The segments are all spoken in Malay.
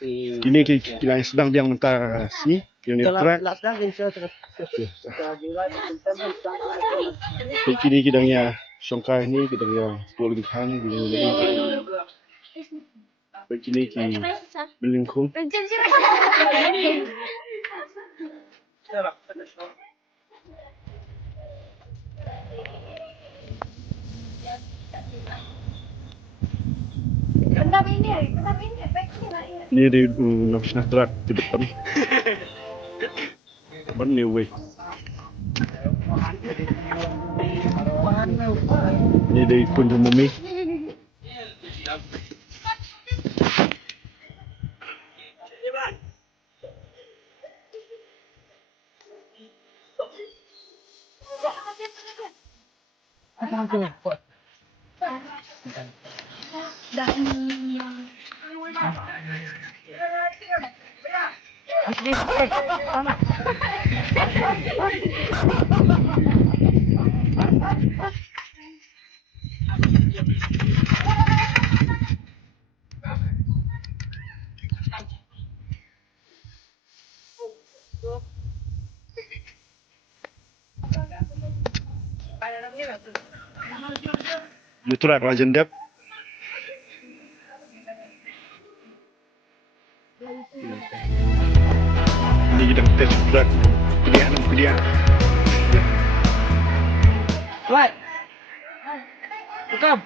Kini kita sedang diang mentasi unit track. Kini kidangnya songkai ni kidangnya polikan kini. Kini belingkung. Ni di nafsna track di depan. Ban new way. Ni di kunjung bumi. Track legend dep. Ini kita test track pilihan. Right. Come.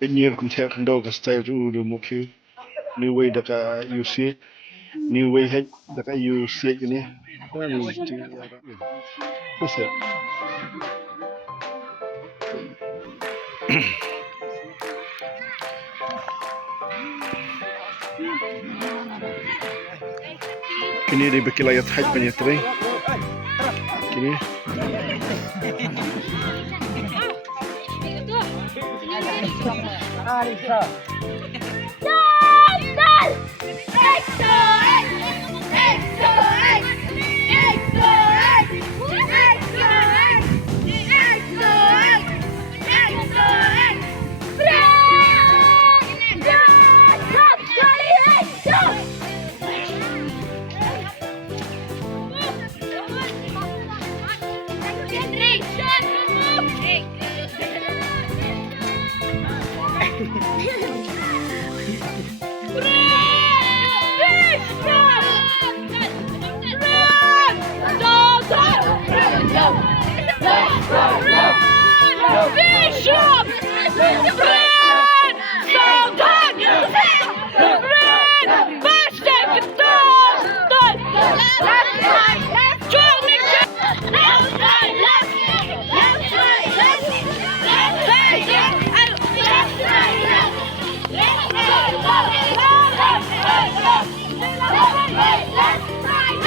Penyer kumthek ndo ka style tu do mukhi. New way daka you see. New way head daka you see ni. Bisa. Kini di bekilayat height penyetri. Kini. Bishop! Brand! Soldat! Brand! Bastard! Left, right, left, Johnny! Left, right, left, left, right, left, left,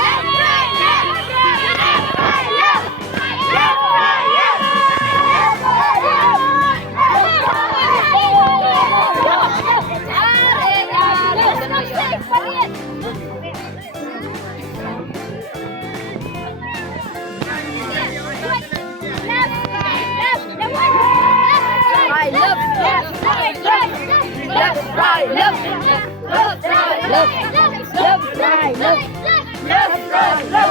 right, left, left, right, left, left, right, left, left, right, left,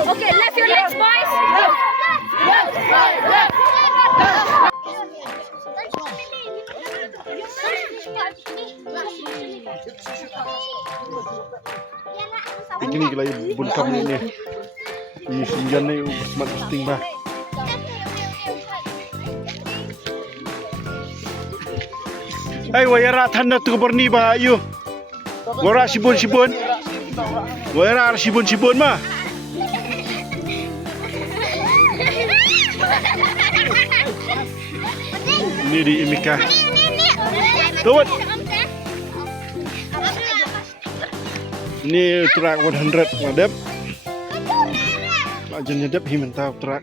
Okay, left your legs, boys. Left, right, left. Ini ni kelai bunkam ni. Ini sinjan ni smart posting bah. Hai wayara thanda tu berni bah ayu. Wara sibun. Wayara sibun mah. Ini di Imika. Tawat. Ini track 100 ngadep. Ajan nyedep himen tahu track.